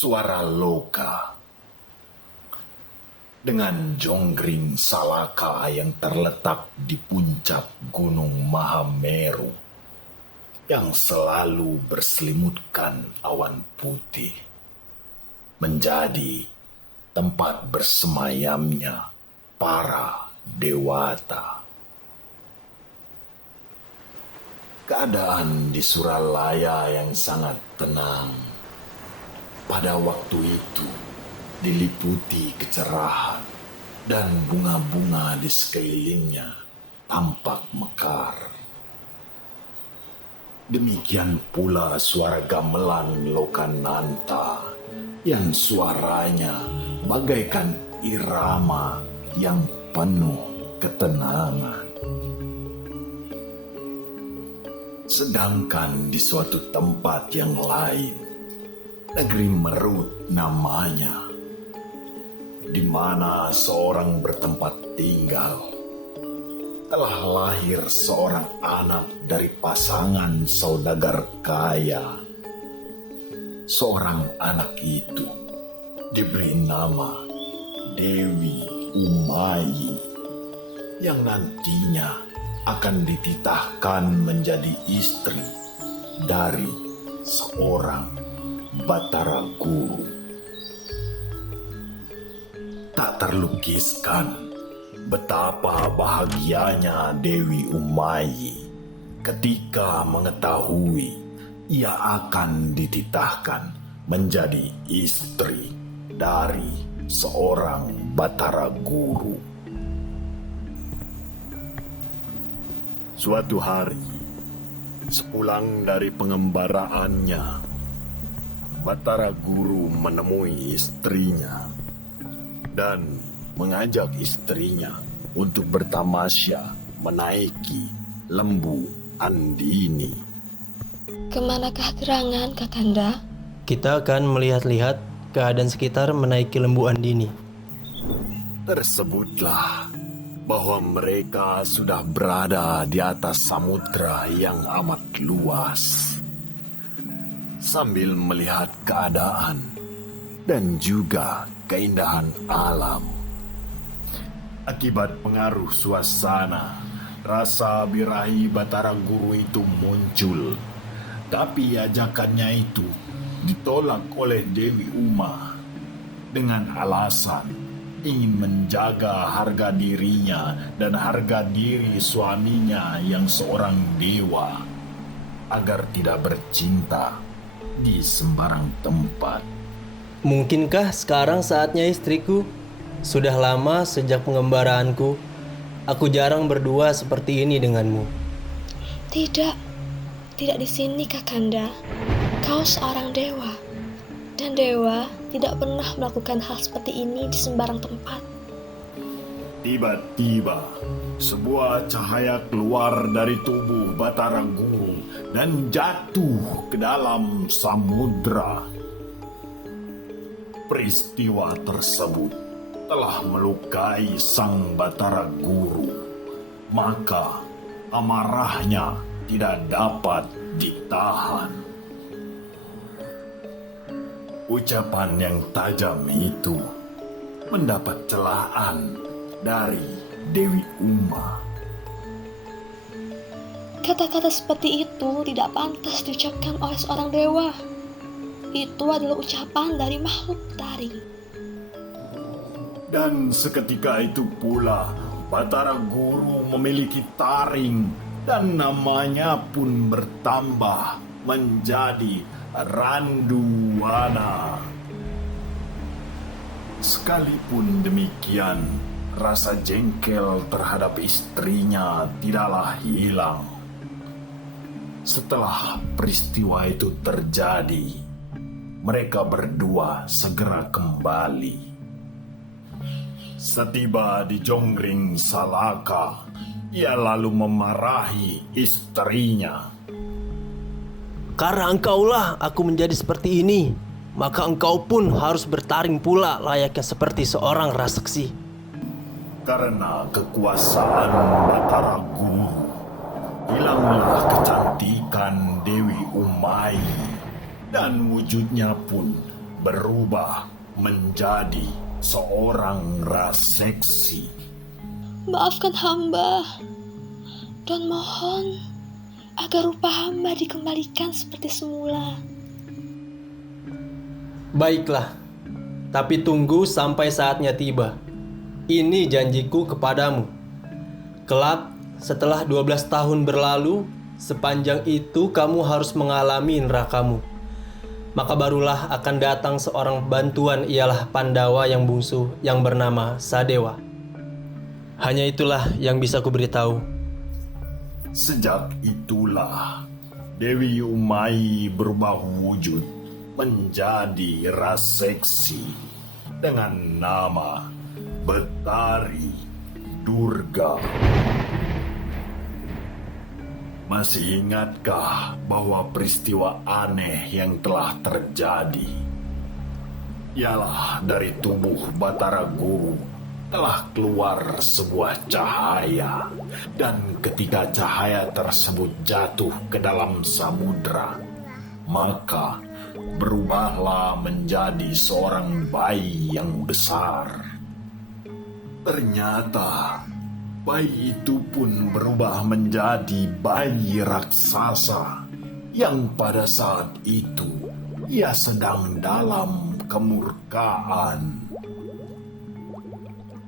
Suara Loka. Dengan jonggring Salaka yang terletak di puncak Gunung Mahameru yang selalu berselimutkan awan putih, menjadi tempat bersemayamnya para dewata. Keadaan di Suralaya yang sangat tenang pada waktu itu diliputi kecerahan dan bunga-bunga di sekelilingnya tampak mekar. Demikian pula suara gamelan Lokananta yang suaranya bagaikan irama yang penuh ketenangan. Sedangkan di suatu tempat yang lain, negeri Merut namanya, di mana seorang bertempat tinggal, telah lahir seorang anak dari pasangan saudagar kaya. Seorang anak itu diberi nama Dewi Umayi, yang nantinya akan dititahkan menjadi istri dari seorang Batara Guru. Tak terlukiskan betapa bahagianya Dewi Umayi ketika mengetahui ia akan dititahkan menjadi istri dari seorang Batara Guru. Suatu hari, sepulang dari pengembaraannya, Batara Guru menemui istrinya dan mengajak istrinya untuk bertamasya menaiki lembu Andini. Kemanakah gerangan, Kakanda? Kita akan melihat-lihat keadaan sekitar menaiki lembu Andini. Tersebutlah bahwa mereka sudah berada di atas samudra yang amat luas. Sambil melihat keadaan dan juga keindahan alam. Akibat pengaruh suasana, rasa birahi Batara Guru itu muncul. Tapi ajakannya itu ditolak oleh Dewi Uma dengan alasan ingin menjaga harga dirinya dan harga diri suaminya yang seorang dewa agar tidak bercinta di sembarang tempat. Mungkinkah sekarang saatnya istriku? Sudah lama sejak pengembaraanku, aku jarang berdua seperti ini denganmu. Tidak di sini, Kakanda. Kau seorang dewa, dan dewa tidak pernah melakukan hal seperti ini di sembarang tempat. Tiba-tiba, sebuah cahaya keluar dari tubuh Batara Guru dan jatuh ke dalam samudra. Peristiwa tersebut telah melukai sang Batara Guru, maka amarahnya tidak dapat ditahan. Ucapan yang tajam itu mendapat celaan dari Dewi Uma. Kata-kata seperti itu tidak pantas diucapkan oleh seorang dewa. Itu adalah ucapan dari makhluk taring. Dan seketika itu pula Batara Guru memiliki taring dan namanya pun bertambah menjadi Randuwana. Sekalipun demikian, rasa jengkel terhadap istrinya tidaklah hilang. Setelah peristiwa itu terjadi, mereka berdua segera kembali. Setiba di jonggring Salaka, ia lalu memarahi istrinya. Karena engkaulah aku menjadi seperti ini, maka engkau pun harus bertaring pula layaknya seperti seorang raseksi. Karena kekuasaan Batara Guru, hilanglah kecantikan Dewi Umayi dan wujudnya pun berubah menjadi seorang raseksi. Maafkan hamba, dan mohon agar rupa hamba dikembalikan seperti semula. Baiklah, tapi tunggu sampai saatnya tiba. Ini janjiku kepadamu. Kelak, setelah 12 tahun berlalu, sepanjang itu kamu harus mengalami nerakamu. Maka barulah akan datang seorang bantuan, ialah Pandawa yang bungsu yang bernama Sadewa. Hanya itulah yang bisa kuberitahu. Sejak itulah Dewi Umay berubah wujud menjadi raseksi dengan nama Betari Durga. Masih ingatkah bahwa peristiwa aneh yang telah terjadi? Ialah dari tubuh Batara Guru telah keluar sebuah cahaya, dan ketika cahaya tersebut jatuh ke dalam samudra, maka berubahlah menjadi seorang bayi yang besar. Ternyata bayi itu pun berubah menjadi bayi raksasa yang pada saat itu ia sedang dalam kemurkaan.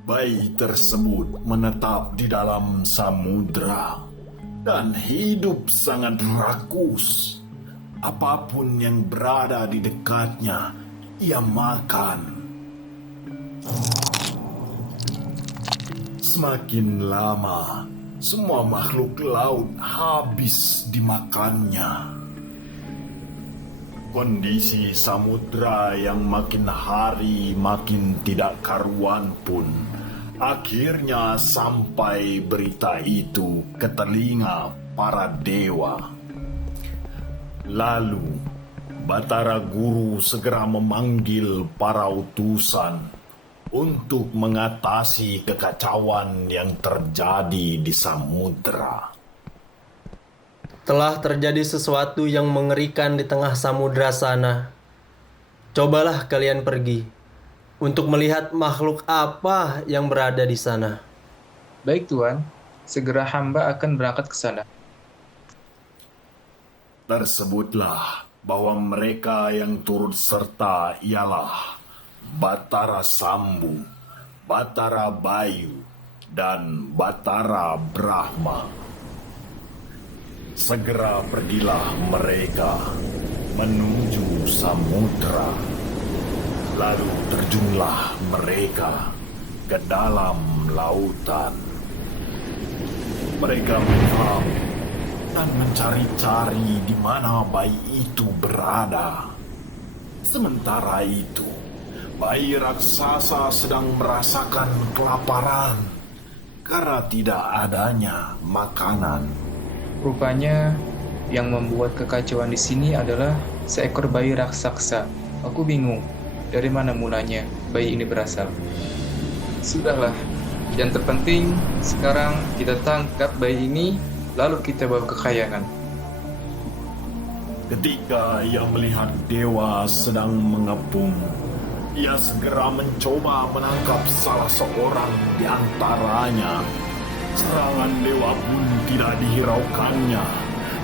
Bayi tersebut menetap di dalam samudra dan hidup sangat rakus. Apapun yang berada di dekatnya, ia makan. Semakin lama, semua makhluk laut habis dimakannya. Kondisi samudra yang makin hari makin tidak karuan pun akhirnya sampai berita itu ke telinga para dewa. Lalu Batara Guru segera memanggil para utusan untuk mengatasi kekacauan yang terjadi di samudra. Telah terjadi sesuatu yang mengerikan di tengah samudra sana. Cobalah kalian pergi untuk melihat makhluk apa yang berada di sana. Baik Tuan, segera hamba akan berangkat ke sana. Tersebutlah bahwa mereka yang turut serta ialah Batara Sambu, Batara Bayu, dan Batara Brahma. Segera pergilah mereka menuju samudra. Lalu terjunlah mereka ke dalam lautan. Mereka menyelam dan mencari-cari di mana bayi itu berada. Sementara itu, bayi raksasa sedang merasakan kelaparan karena tidak adanya makanan. Rupanya yang membuat kekacauan di sini adalah seekor bayi raksasa. Aku bingung dari mana mulanya bayi ini berasal. Sudahlah, yang terpenting sekarang kita tangkap bayi ini lalu kita bawa ke kayangan. Ketika ia melihat dewa sedang mengepung, ia segera mencoba menangkap salah seorang di antaranya. Serangan dewa pun tidak dihiraukannya.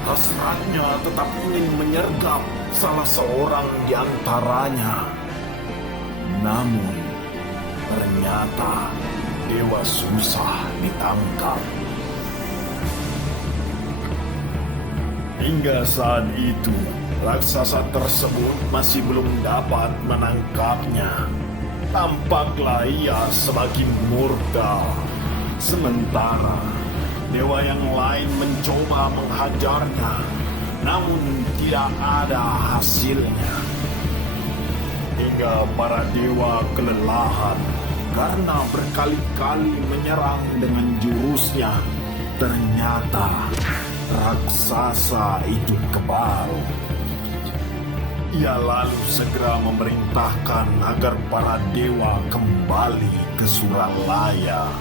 Hasratnya tetap ingin menyergap salah seorang di antaranya. Namun, ternyata dewa susah ditangkap. Hingga saat itu, raksasa tersebut masih belum dapat menangkapnya. Tampaklah ia semakin murka. Sementara dewa yang lain mencoba menghajarnya, namun tidak ada hasilnya. Hingga para dewa kelelahan karena berkali-kali menyerang dengan jurusnya. Ternyata raksasa itu kebal. Ia lalu segera memerintahkan agar para dewa kembali ke Suralaya.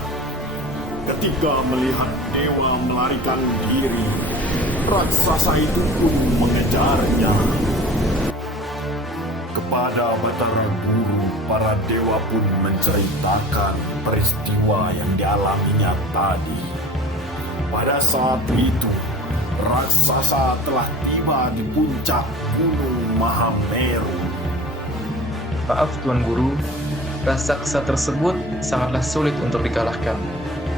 Ketika melihat dewa melarikan diri, raksasa itu pun mengejarnya. Kepada Batara Guru, para dewa pun menceritakan peristiwa yang dialaminya tadi. Pada saat itu, raksasa telah tiba di puncak Gunung Mahameru. Maaf Tuan Guru, raksasa tersebut sangatlah sulit untuk dikalahkan.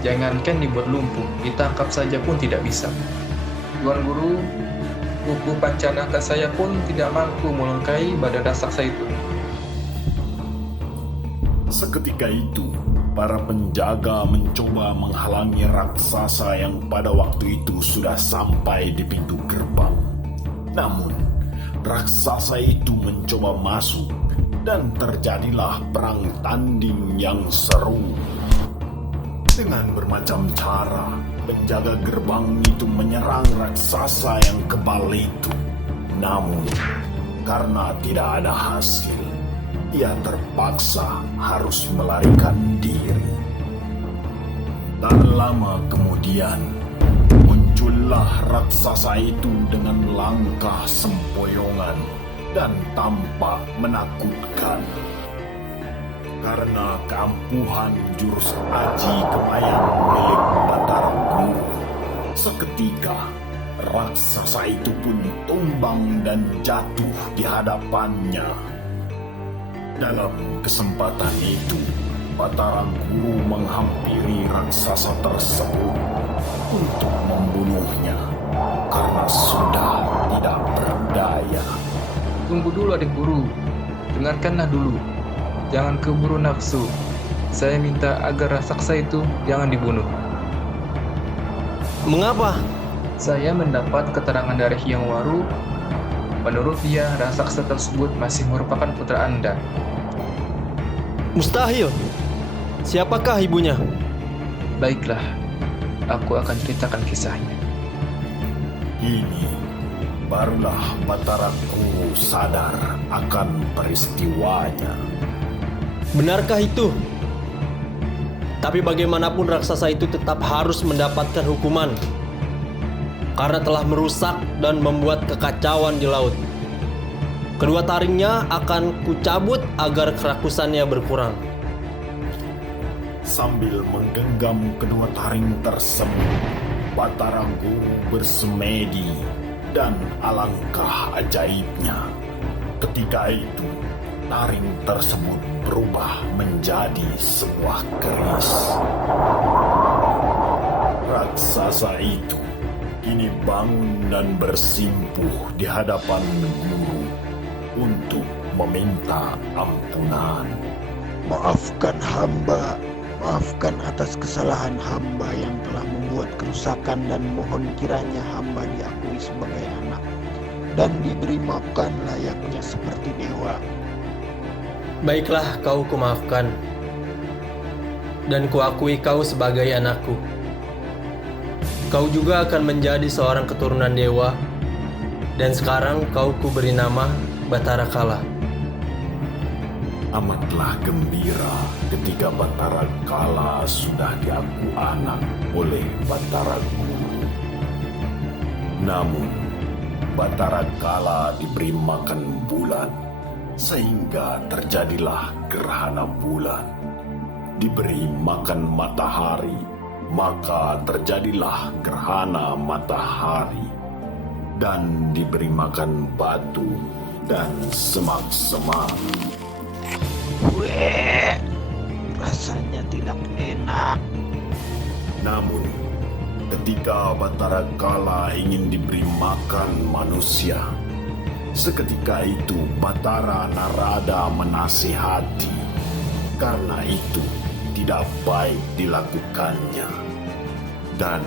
Jangankan dibuat lumpuh, ditangkap saja pun tidak bisa. Tuan Guru, buku Pancanaka saya pun tidak mampu melukai badan raksasa itu. Seketika itu, para penjaga mencoba menghalangi raksasa yang pada waktu itu sudah sampai di pintu gerbang. Namun, raksasa itu mencoba masuk dan terjadilah perang tanding yang seru. Dengan bermacam cara, penjaga gerbang itu menyerang raksasa yang kebal itu. Namun, karena tidak ada hasil, ia terpaksa harus melarikan diri. Tak lama kemudian, muncullah raksasa itu dengan langkah sempoyongan dan tampak menakutkan. Karena keampuhan jurus aji kemayan milik Batara Guru, seketika raksasa itu pun tumbang dan jatuh di hadapannya. Dalam kesempatan itu, Batara Guru menghampiri raksasa tersebut untuk membunuhnya karena sudah tidak berdaya. Tunggu dulu adik guru, dengarkanlah dulu. Jangan keburu nafsu. Saya minta agar raksasa itu jangan dibunuh. Mengapa? Saya mendapat keterangan dari Hyang Waru. Menurut dia, raksasa tersebut masih merupakan putra Anda. Mustahil. Siapakah ibunya? Baiklah, aku akan ceritakan kisahnya. Ini barulah Batara Guru sadar akan peristiwanya. Benarkah itu? Tapi bagaimanapun raksasa itu tetap harus mendapatkan hukuman karena telah merusak dan membuat kekacauan di laut. Kedua taringnya akan kucabut agar kerakusannya berkurang. Sambil menggenggam kedua taring tersebut, Batara Guru bersemedi dan alangkah ajaibnya. Ketika itu, taring tersebut berubah menjadi sebuah keris. Raksasa itu kini bangun dan bersimpuh di hadapan guru untuk meminta ampunan. Maafkan hamba, maafkan atas kesalahan hamba yang telah membuat kerusakan dan mohon kiranya hamba diakui sebagai anak dan diberi maafkan layaknya seperti dewa. Baiklah, kau kumaafkan dan kuakui kau sebagai anakku. Kau juga akan menjadi seorang keturunan dewa dan sekarang kau kuberi nama Batara Kala. Amatlah gembira ketika Batara Kala sudah diaku anak oleh Batara Guru. Namun, Batara Kala diberi makan bulan, sehingga terjadilah gerhana bulan. Diberi makan matahari, maka terjadilah gerhana matahari. Dan diberi makan batu dan semak-semak. Weh, rasanya tidak enak. Namun, ketika Batara Kala ingin diberi makan manusia, seketika itu Batara Narada menasihati, karena itu tidak baik dilakukannya. Dan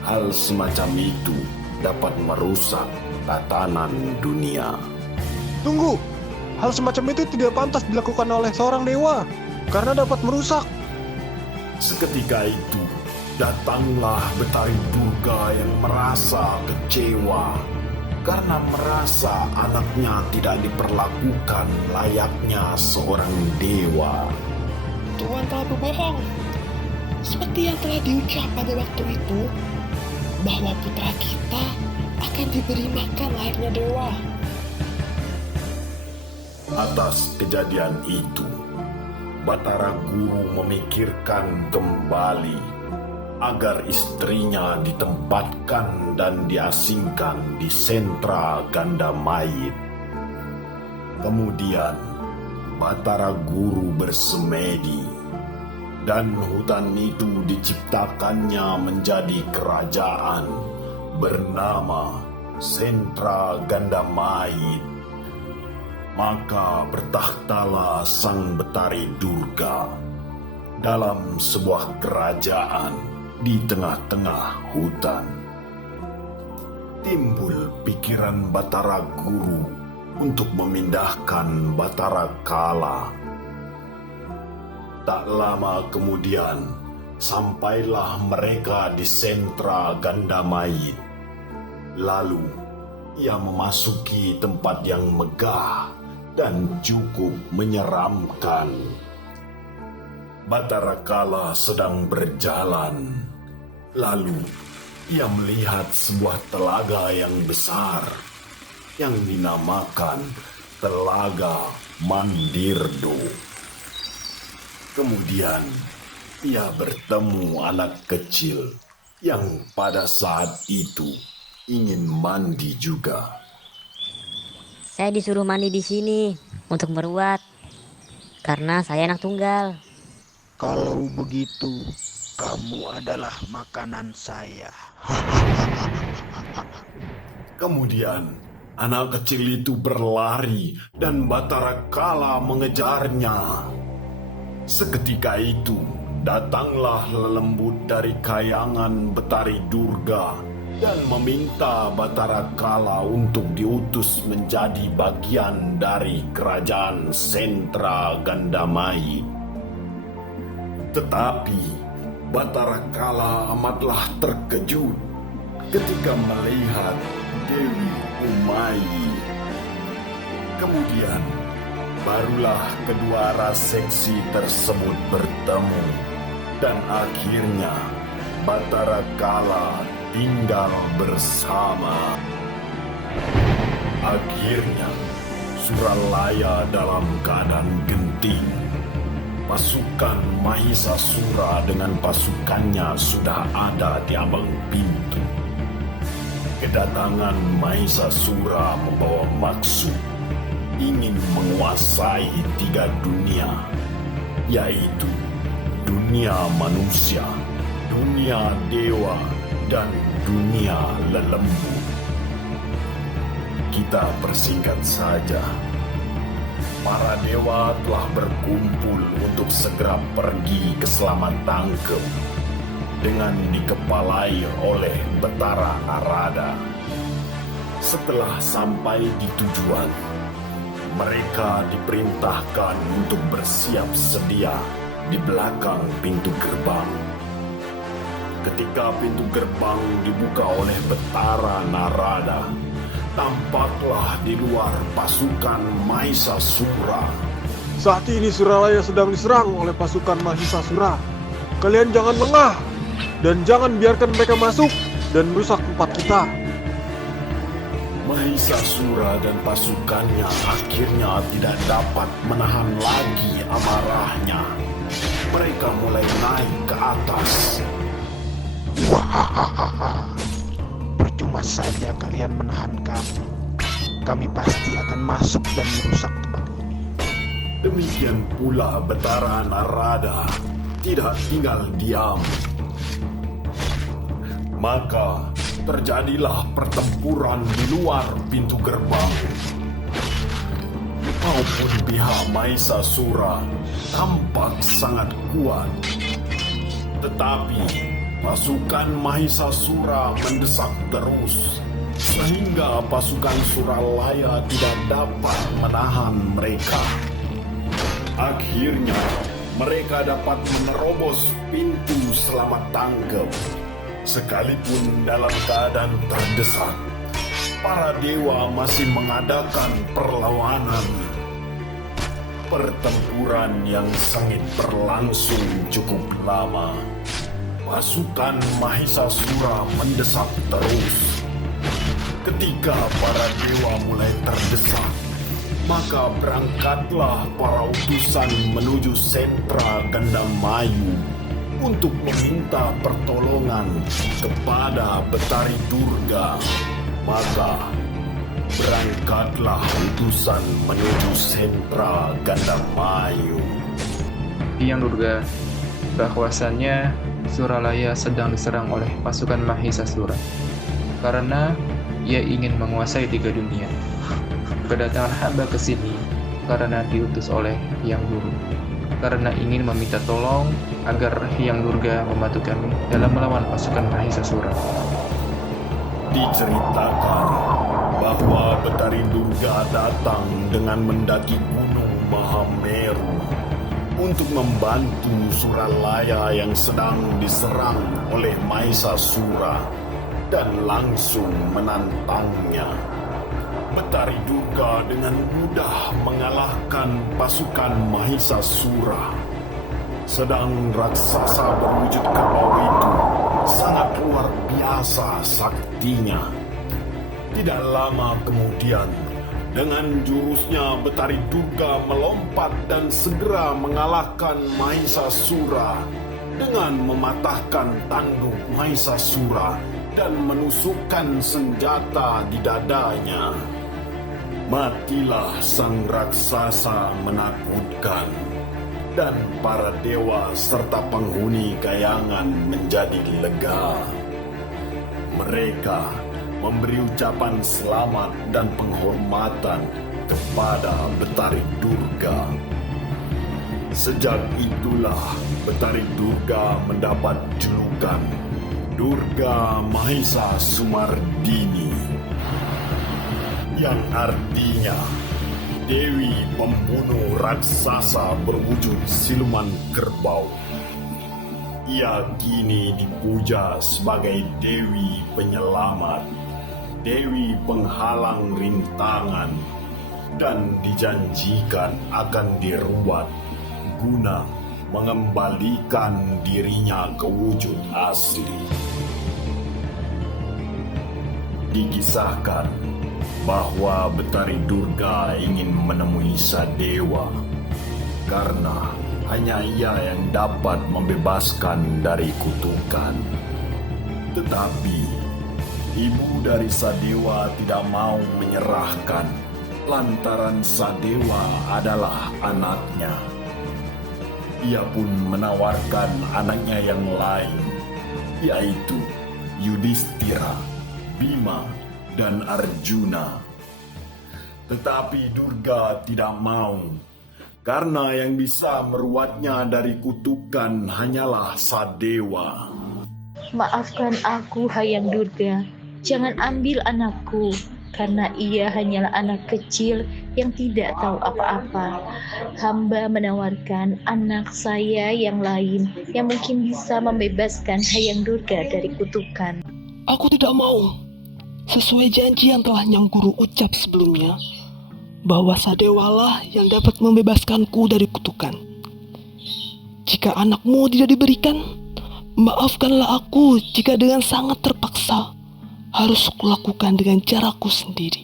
hal semacam itu dapat merusak tatanan dunia. Tunggu, hal semacam itu tidak pantas dilakukan oleh seorang dewa karena dapat merusak. Seketika itu, datanglah Betari Durga yang merasa kecewa karena merasa anaknya tidak diperlakukan layaknya seorang dewa. Tuhan telah berbohong. Seperti yang telah diucap pada waktu itu, bahwa putra kita akan diberi makan layaknya dewa. Atas kejadian itu, Batara Guru memikirkan kembali agar istrinya ditempatkan dan diasingkan di sentra ganda mayit. Kemudian, Batara Guru bersemedi, dan hutan itu diciptakannya menjadi kerajaan bernama Sentra Ganda Mayit. Maka bertakhtalah Sang Betari Durga dalam sebuah kerajaan di tengah-tengah hutan. Timbul pikiran Batara Guru untuk memindahkan Batara Kala. Tak lama kemudian, sampailah mereka di sentra Ganda Mayit. Lalu, ia memasuki tempat yang megah dan cukup menyeramkan. Batara Kala sedang berjalan. Lalu, ia melihat sebuah telaga yang besar yang dinamakan Telaga Mandirdo. Kemudian, ia bertemu anak kecil yang pada saat itu ingin mandi juga. Saya disuruh mandi di sini untuk meruat karena saya anak tunggal. Kalau begitu, kamu adalah makanan saya. Kemudian, anak kecil itu berlari dan Batara Kala mengejarnya. Seketika itu, datanglah lelembut dari kayangan Betari Durga dan meminta Batara Kala untuk diutus menjadi bagian dari kerajaan sentra Ganda Mayit. Tetapi Batara Kala amatlah terkejut ketika melihat Dewi Umayi. Kemudian barulah kedua raseksi tersebut bertemu dan akhirnya Batara Kala tinggal bersama. Akhirnya Suralaya dalam keadaan genting. Pasukan Mahisasura dengan pasukannya sudah ada di ambang pintu. Kedatangan Mahisasura membawa maksud ingin menguasai 3 dunia, yaitu dunia manusia, dunia dewa, dan dunia lelembut. Kita persingkat saja. Para dewa telah berkumpul untuk segera pergi ke Selamat Tangkep dengan dikepalai oleh Betara Narada. Setelah sampai di tujuan, mereka diperintahkan untuk bersiap sedia di belakang pintu gerbang. Ketika pintu gerbang dibuka oleh Betara Narada, tampaklah di luar pasukan Mahisasura. Saat ini Suralaya sedang diserang oleh pasukan Mahisasura. Kalian jangan lengah dan jangan biarkan mereka masuk dan merusak tempat kita. Mahisasura dan pasukannya akhirnya tidak dapat menahan lagi amarahnya. Mereka mulai naik ke atas. Percuma saja kalian menahan kami. Kami pasti akan masuk dan merusak tempat ini. Demikian pula Betara Narada tidak tinggal diam. Maka terjadilah pertempuran di luar pintu gerbang. Maupun pihak Mahisasura tampak sangat kuat. Tetapi pasukan Mahisasura mendesak terus, sehingga pasukan Suralaya tidak dapat menahan mereka. Akhirnya, mereka dapat menerobos pintu Selamat Tangkep. Sekalipun dalam keadaan terdesak, para dewa masih mengadakan perlawanan. Pertempuran yang sengit berlangsung cukup lama. Pasukan Mahisasura mendesak terus. Ketika para dewa mulai terdesak, maka berangkatlah para utusan menuju sentra Gandamayu untuk meminta pertolongan kepada Betari Durga. Maka berangkatlah utusan menuju sentra Gandamayu. Hyang Durga, bahwasannya Suralaya sedang diserang oleh pasukan Mahisasura karena ia ingin menguasai 3 dunia. Kedatangan hamba ke sini karena diutus oleh Hyang Guru, karena ingin meminta tolong agar Hyang Durga membantu kami dalam melawan pasukan Mahisasura. Diceritakan bahwa Betari Durga datang dengan mendaki gunung Mahameru untuk membantu Suralaya yang sedang diserang oleh Mahisasura dan langsung menantangnya. Betari Durga dengan mudah mengalahkan pasukan Mahisasura. Sedang raksasa berwujud kerbau itu sangat luar biasa saktinya. Tidak lama kemudian, dengan jurusnya Betari Durga melompat dan segera mengalahkan Mahisasura dengan mematahkan tanduk Mahisasura dan menusukkan senjata di dadanya. Matilah sang raksasa menakutkan, dan para dewa serta penghuni kayangan menjadi lega. Mereka memberi ucapan selamat dan penghormatan kepada Betari Durga. Sejak itulah Betari Durga mendapat julukan Durga Mahisa Sumardini, yang artinya Dewi pembunuh raksasa berwujud siluman kerbau. Ia kini dipuja sebagai Dewi Penyelamat, Dewi Penghalang Rintangan, dan dijanjikan akan diruat guna mengembalikan dirinya ke wujud asli. Dikisahkan bahwa Betari Durga ingin menemui Sadewa karena hanya ia yang dapat membebaskan dari kutukan. Tetapi ibu dari Sadewa tidak mau menyerahkan lantaran Sadewa adalah anaknya. Ia pun menawarkan anaknya yang lain, yaitu Yudhistira, Bima, dan Arjuna. Tetapi Durga tidak mau, karena yang bisa meruatnya dari kutukan hanyalah Sadewa. Maafkan aku, Hyang Durga. Jangan ambil anakku, karena ia hanyalah anak kecil yang tidak tahu apa-apa. Hamba menawarkan anak saya yang lain yang mungkin bisa membebaskan Hyang Durga dari kutukan. Aku tidak mau. Sesuai janji yang telah Nyang Guru ucap sebelumnya, bahwa Sadewalah yang dapat membebaskanku dari kutukan. Jika anakmu tidak diberikan, maafkanlah aku jika dengan sangat terpaksa harus kulakukan dengan caraku sendiri.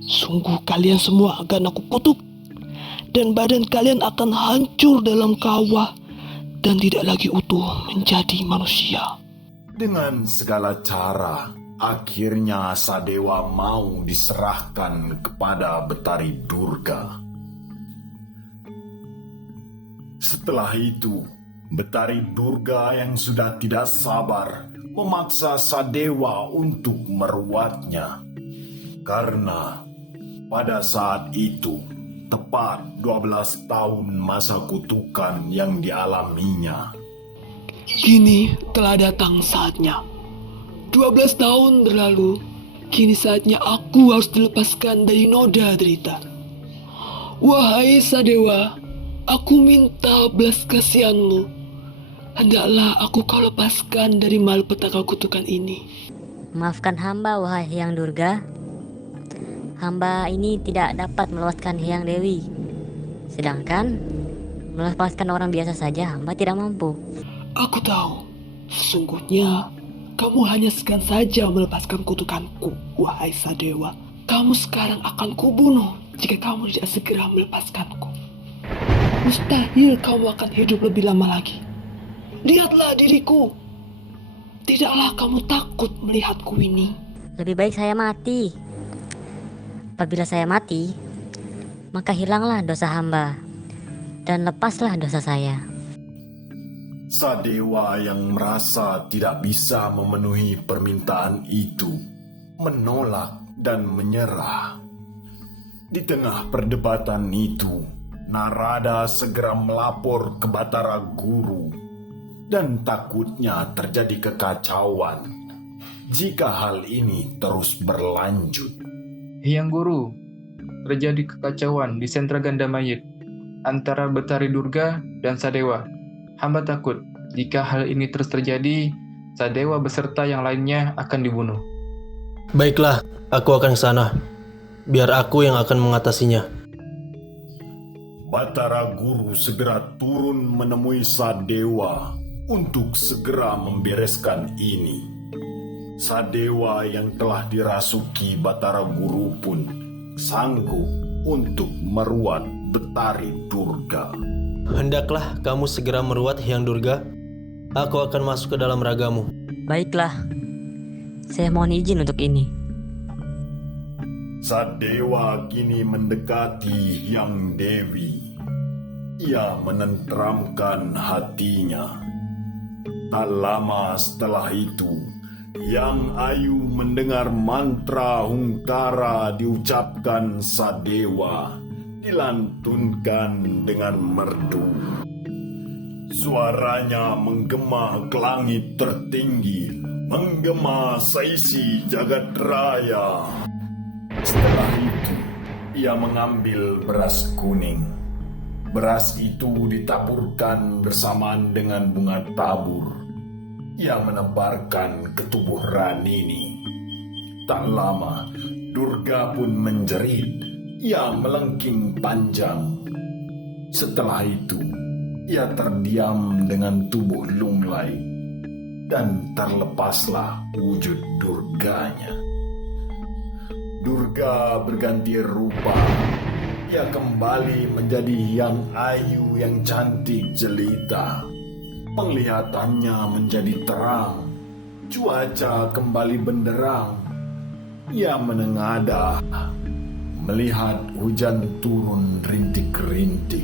Sungguh kalian semua akan aku kutuk, dan badan kalian akan hancur dalam kawah dan tidak lagi utuh menjadi manusia. Dengan segala cara, akhirnya Sadewa mau diserahkan kepada Betari Durga. Setelah itu, Betari Durga yang sudah tidak sabar memaksa Sadewa untuk meruatnya. Karena pada saat itu, tepat 12 tahun masa kutukan yang dialaminya. Kini telah datang saatnya. 12 tahun berlalu, kini saatnya aku harus dilepaskan dari noda derita. Wahai Sadewa, aku minta belas kasihanmu. Hendaklah aku kau lepaskan dari malapetaka kutukan ini. Maafkan hamba, wahai Hyang Durga. Hamba ini tidak dapat melepaskan Hyang Dewi. Sedangkan melepaskan orang biasa saja hamba tidak mampu. Aku tahu, sesungguhnya kamu hanya segan saja melepaskan kutukanku, wahai Sadewa. kamu sekarang akan kubunuh jika kamu tidak segera melepaskanku. Mustahil kamu akan hidup lebih lama lagi. Lihatlah diriku. Tidaklah kamu takut melihatku ini? Lebih baik saya mati. Apabila saya mati, maka hilanglah dosa hamba dan lepaslah dosa saya. Sadewa yang merasa tidak bisa memenuhi permintaan itu menolak dan menyerah. Di tengah perdebatan itu, Narada segera melapor ke Batara Guru dan takutnya terjadi kekacauan jika hal ini terus berlanjut. Hyang Guru, terjadi kekacauan di sentra Gandamayit antara Betari Durga dan Sadewa. Hamba takut jika hal ini terus terjadi, Sadewa beserta yang lainnya akan dibunuh. Baiklah, aku akan ke sana. Biar aku yang akan mengatasinya. Batara Guru segera turun menemui Sadewa untuk segera membereskan ini. Sadewa yang telah dirasuki Batara Guru pun sanggup untuk meruat Betari Durga. Hendaklah kamu segera meruat Hyang Durga. Aku akan masuk ke dalam ragamu. Baiklah, saya mohon izin untuk ini. Sadewa kini mendekati Hyang Dewi. Ia menenteramkan hatinya. Tak lama setelah itu, Hyang Ayu mendengar mantra hungkara diucapkan Sadewa dilantunkan dengan merdu. Suaranya menggema ke langit tertinggi, menggema seisi jagat raya. Setelah itu, ia mengambil beras kuning. Beras itu ditaburkan bersamaan dengan bunga tabur. Ia menebarkan ke tubuh Ranini. Tak lama, Durga pun menjerit. Ia melengking panjang. Setelah itu, ia terdiam dengan tubuh lunglai dan terlepaslah wujud Durganya. Durga berganti rupa. Ia kembali menjadi Hyang Ayu yang cantik jelita. Penglihatannya menjadi terang. Cuaca kembali benderang. Ia menengadah melihat hujan turun rintik-rintik,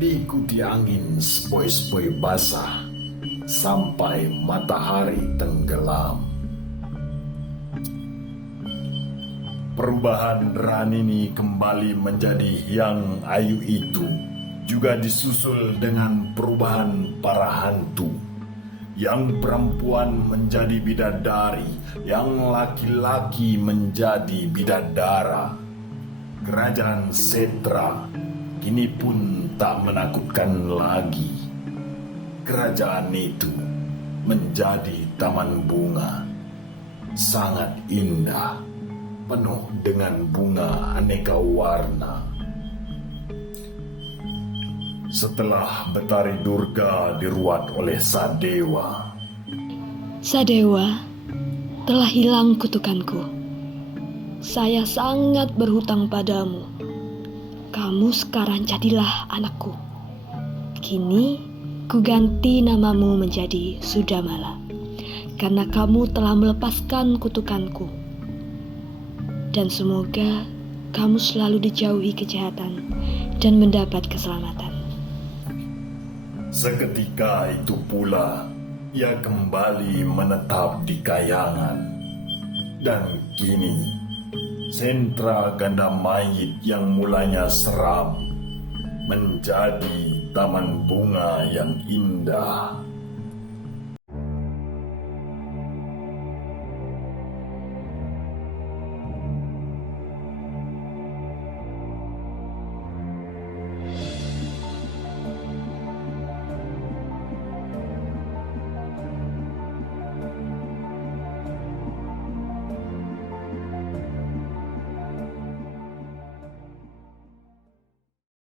diikuti angin sepoi-sepoi basah sampai matahari tenggelam. Perubahan Ranini kembali menjadi Hyang Ayu itu juga disusul dengan perubahan para hantu. Yang perempuan menjadi bidadari, yang laki-laki menjadi bidadara. Kerajaan Setra kini pun tak menakutkan lagi. Kerajaan itu menjadi taman bunga, sangat indah, penuh dengan bunga aneka warna. Setelah Betari Durga diruat oleh Sadewa, Sadewa, telah hilang kutukanku. Saya sangat berhutang padamu. Kamu sekarang jadilah anakku. Kini, ku ganti namamu menjadi Sudamala, karena kamu telah melepaskan kutukanku. Dan semoga kamu selalu dijauhi kejahatan dan mendapat keselamatan. Seketika itu pula, ia kembali menetap di kayangan. Dan kini, sentra Gandamayit yang mulanya seram menjadi taman bunga yang indah.